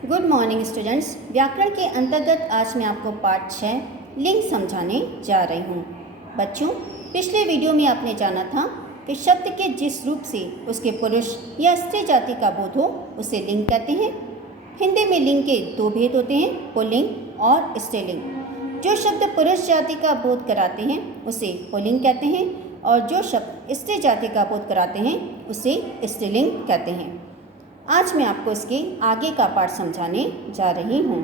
Good morning students. व्याकरण के अंतर्गत आज मैं आपको पाठ 6 लिंग समझाने जा रही हूँ। बच्चों, पिछले वीडियो में आपने जाना था कि शब्द के जिस रूप से उसके पुरुष या स्त्री जाति का बोध हो उसे लिंग कहते हैं। हिंदी में लिंग के दो भेद होते हैं, पुल्लिंग और स्त्रीलिंग। जो शब्द पुरुष जाति का बोध कराते हैं उसे पुल्लिंग कहते हैं और जो शब्द स्त्री जाति का बोध कराते हैं उसे स्त्रीलिंग कहते हैं। आज मैं आपको इसके आगे का पाठ समझाने जा रही हूँ।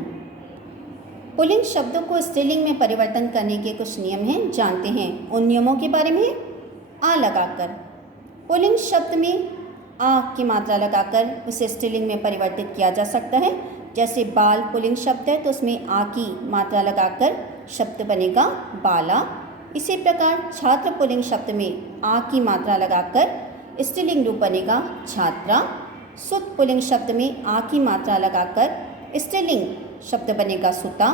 पुल्लिंग शब्दों को स्त्रीलिंग में परिवर्तन करने के कुछ नियम हैं, जानते हैं। उन नियमों के बारे में आ लगाकर पुल्लिंग शब्द में आ की मात्रा लगाकर उसे स्त्रीलिंग में परिवर्तित किया जा सकता है। जैसे बाल पुल्लिंग शब्द है तो उसमें आ की मात्रा लगाकर शब्द बनेगा बाला। इसी प्रकार छात्र पुल्लिंग शब्द में आ की मात्रा लगाकर स्त्रीलिंग रूप बनेगा छात्रा। सुत पुल्लिंग शब्द में आ की मात्रा लगाकर स्त्रीलिंग शब्द बनेगा सुता।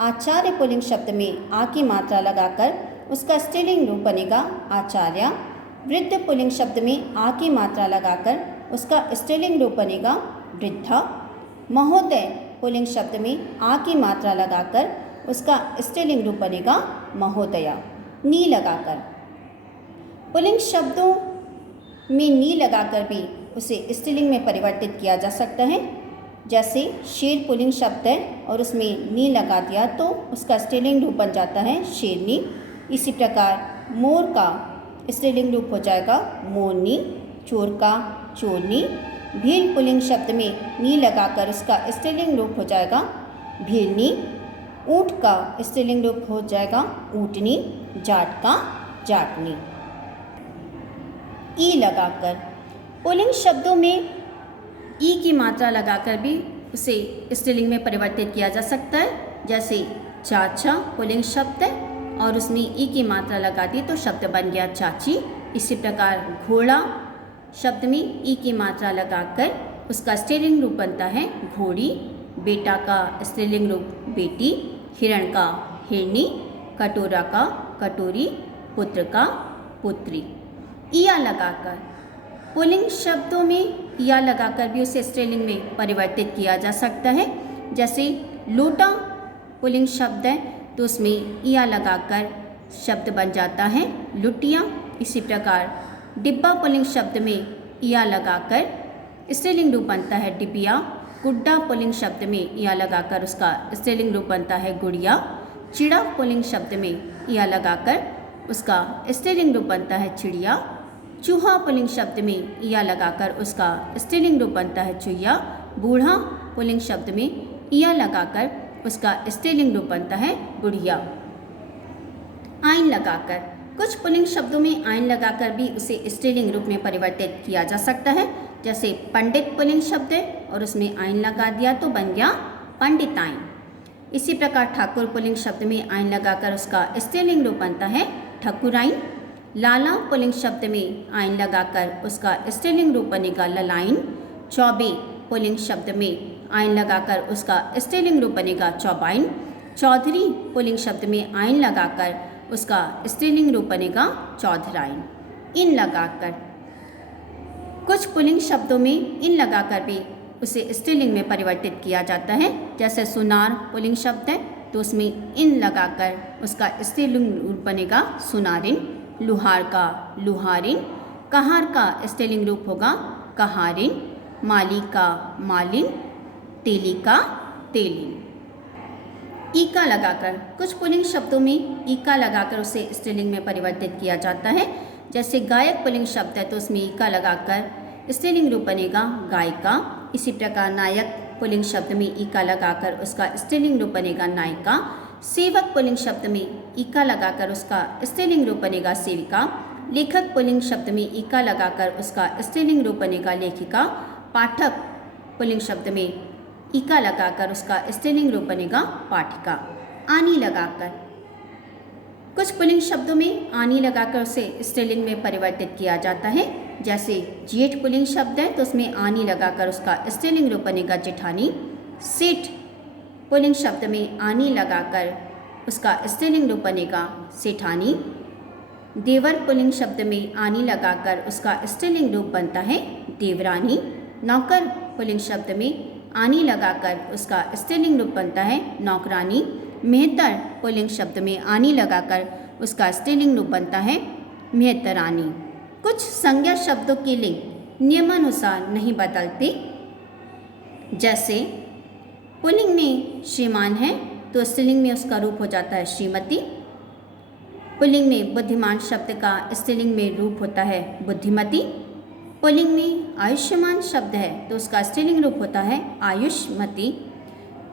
आचार्य पुल्लिंग शब्द में आ की मात्रा लगाकर उसका स्त्रीलिंग रूप बनेगा आचार्या। वृद्ध पुल्लिंग शब्द में आ की मात्रा लगाकर उसका स्त्रीलिंग रूप बनेगा वृद्धा। महोदय पुल्लिंग शब्द में आ की मात्रा लगाकर उसका स्त्रीलिंग रूप बनेगा महोदया। नी लगाकर पुल्लिंग शब्दों में नी लगाकर भी उसे स्त्रीलिंग में परिवर्तित किया जा सकता है। जैसे शेर पुल्लिंग शब्द है और उसमें नी लगा दिया तो उसका स्त्रीलिंग रूप बन जाता है शेरनी। इसी प्रकार मोर का स्त्रीलिंग रूप हो जाएगा मोरनी। चोर का चोरनी। भील पुल्लिंग शब्द में नी लगाकर उसका स्त्रीलिंग रूप हो जाएगा भीलनी। ऊँट का स्त्रीलिंग रूप हो जाएगा ऊँटनी। जाट का जाटनी। ई लगाकर पुल्लिंग शब्दों में ई की मात्रा लगाकर भी उसे स्त्रीलिंग में परिवर्तित किया जा सकता है। जैसे चाचा पुल्लिंग शब्द है और उसमें ई की मात्रा लगा दी तो शब्द बन गया चाची। इसी प्रकार घोड़ा शब्द में ई की मात्रा लगाकर उसका स्त्रीलिंग रूप बनता है घोड़ी। बेटा का स्त्रीलिंग रूप बेटी। हिरण का हिरनी। कटोरा का कटोरी। पुत्र का पुत्री। इया लगाकर पुल्लिंग शब्दों में या लगाकर भी उसे स्त्रीलिंग में परिवर्तित किया जा सकता है। जैसे लोटा पुल्लिंग शब्द है तो उसमें या लगाकर शब्द बन जाता है लुटिया। इसी प्रकार डिब्बा पुल्लिंग शब्द में या लगाकर स्त्रीलिंग रूप बनता है डिबिया। गुड्डा पुल्लिंग शब्द में या लगाकर उसका स्त्रीलिंग रूप बनता है गुड़िया। चिड़ा पुल्लिंग शब्द में या लगाकर उसका स्त्रीलिंग रूप बनता है चिड़िया। चूहा पुल्लिंग शब्द में या लगाकर उसका स्त्रीलिंग रूप बनता है चुहिया। बूढ़ा पुल्लिंग शब्द में या लगाकर उसका स्त्रीलिंग रूप बनता है बुढ़िया। आइन लगाकर कुछ पुल्लिंग शब्दों में आइन लगाकर भी उसे स्त्रीलिंग रूप में परिवर्तित किया जा सकता है। जैसे पंडित पुल्लिंग शब्द है और उसमें आइन लगा दिया तो बन गया पंडिताइन। इसी प्रकार ठाकुर पुल्लिंग शब्द में आइन लगाकर उसका स्त्रीलिंग रूप बनता है ठकुराइन। लाला पुल्लिंग शब्द में आइन लगाकर उसका स्त्रीलिंग रूप बनेगा ललाइन। चौबे पुल्लिंग शब्द में आइन लगाकर उसका स्त्रीलिंग रूप बनेगा चौबाइन। चौधरी पुल्लिंग शब्द में आइन लगाकर उसका स्त्रीलिंग रूप बनेगा चौधराइन। इन लगाकर कुछ पुल्लिंग शब्दों में इन लगाकर भी उसे स्त्रीलिंग में परिवर्तित किया जाता है। जैसे सुनार पुल्लिंग शब्द है तो उसमें इन लगाकर उसका स्त्रीलिंग रूप बनेगा सुनारिन। लुहार का लुहारिन। कहार का स्त्रीलिंग रूप होगा कहारिन। माली का मालिन। तेली का तेलिन। ईका लगाकर कुछ पुल्लिंग शब्दों में ईका लगाकर उसे स्त्रीलिंग में परिवर्तित किया जाता है। जैसे गायक पुल्लिंग शब्द है तो उसमें ईका लगाकर स्त्रीलिंग रूप बनेगा गायिका। इसी प्रकार नायक पुल्लिंग शब्द में ईका लगाकर उसका स्त्रीलिंग रूप बनेगा नायिका। सेवक पुल्लिंग शब्द में ईका लगाकर उसका स्त्रीलिंग रूप बनेगा सेविका। लेखक पुल्लिंग शब्द में ईका लगाकर उसका स्त्रीलिंग रूप बनेगा लेखिका। पाठक पुल्लिंग शब्द में ईका लगाकर उसका स्त्रीलिंग रूप बनेगा पाठिका। आनी लगाकर कुछ पुल्लिंग शब्दों में आनी लगाकर उसे स्त्रीलिंग में परिवर्तित किया जाता है। जैसे जेठ पुल्लिंग शब्द है तो उसमें आनी लगाकर उसका स्त्रीलिंग रूप बनेगा जेठानी। सेठ पुल्लिंग शब्द में आनी लगाकर उसका स्त्रीलिंग रूप बनेगा सेठानी। देवर पुल्लिंग शब्द में आनी लगाकर उसका स्त्रीलिंग रूप बनता है देवरानी। नौकर पुल्लिंग शब्द में आनी लगाकर उसका स्त्रीलिंग रूप बनता है नौकरानी। मेहतर पुल्लिंग शब्द में आनी लगाकर उसका स्त्रीलिंग रूप बनता है मेहतरानी। कुछ संज्ञा शब्दों के लिंग नियमानुसार नहीं बदलते, जैसे पुल्लिंग में श्रीमान है तो स्त्रीलिंग में उसका रूप हो जाता है श्रीमती। पुल्लिंग में बुद्धिमान शब्द का स्त्रीलिंग में रूप होता है बुद्धिमती। पुल्लिंग में आयुष्मान शब्द है तो उसका स्त्रीलिंग रूप होता है आयुष्मती।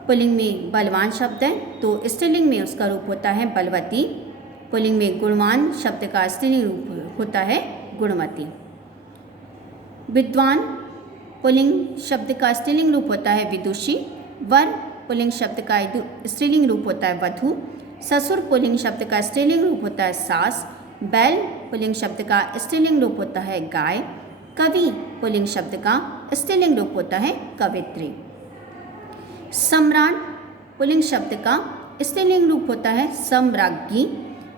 पुल्लिंग में बलवान शब्द है तो स्त्रीलिंग में उसका रूप होता है बलवती। पुल्लिंग में गुणवान शब्द का स्त्रीलिंग रूप होता है गुणवती। विद्वान पुल्लिंग शब्द का स्त्रीलिंग रूप होता है विदुषी। वर पुल्लिंग शब्द का स्त्रीलिंग रूप होता है वधू। ससुर पुल्लिंग शब्द का स्त्रीलिंग रूप होता है सास। बैल पुल्लिंग शब्द का स्त्रीलिंग रूप होता है गाय। कवि पुल्लिंग शब्द का स्त्रीलिंग रूप होता है कवित्री। सम्राट पुल्लिंग शब्द का स्त्रीलिंग रूप होता है सम्राज्ञी।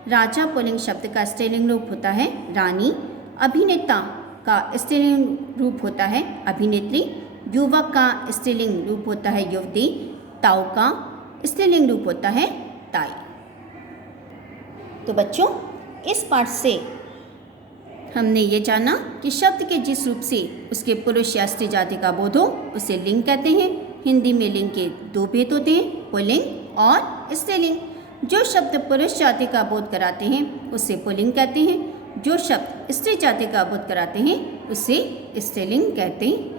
राजा पुल्लिंग शब्द का स्त्रीलिंग रूप होता है रानी। अभिनेता का स्त्रीलिंग रूप होता है अभिनेत्री। युवक का स्त्रीलिंग रूप होता है युवती। ताऊ का स्त्रीलिंग रूप होता है ताई। तो बच्चों, इस पाठ से हमने ये जाना कि शब्द के जिस रूप से उसके पुरुष या स्त्री जाति का बोध हो उसे लिंग कहते हैं। हिंदी में लिंग के दो भेद होते हैं, पुल्लिंग और स्त्रीलिंग। जो शब्द पुरुष जाति का बोध कराते हैं उसे पुल्लिंग कहते हैं। जो शब्द स्त्री जाति का बोध कराते हैं उसे स्त्रीलिंग कहते हैं।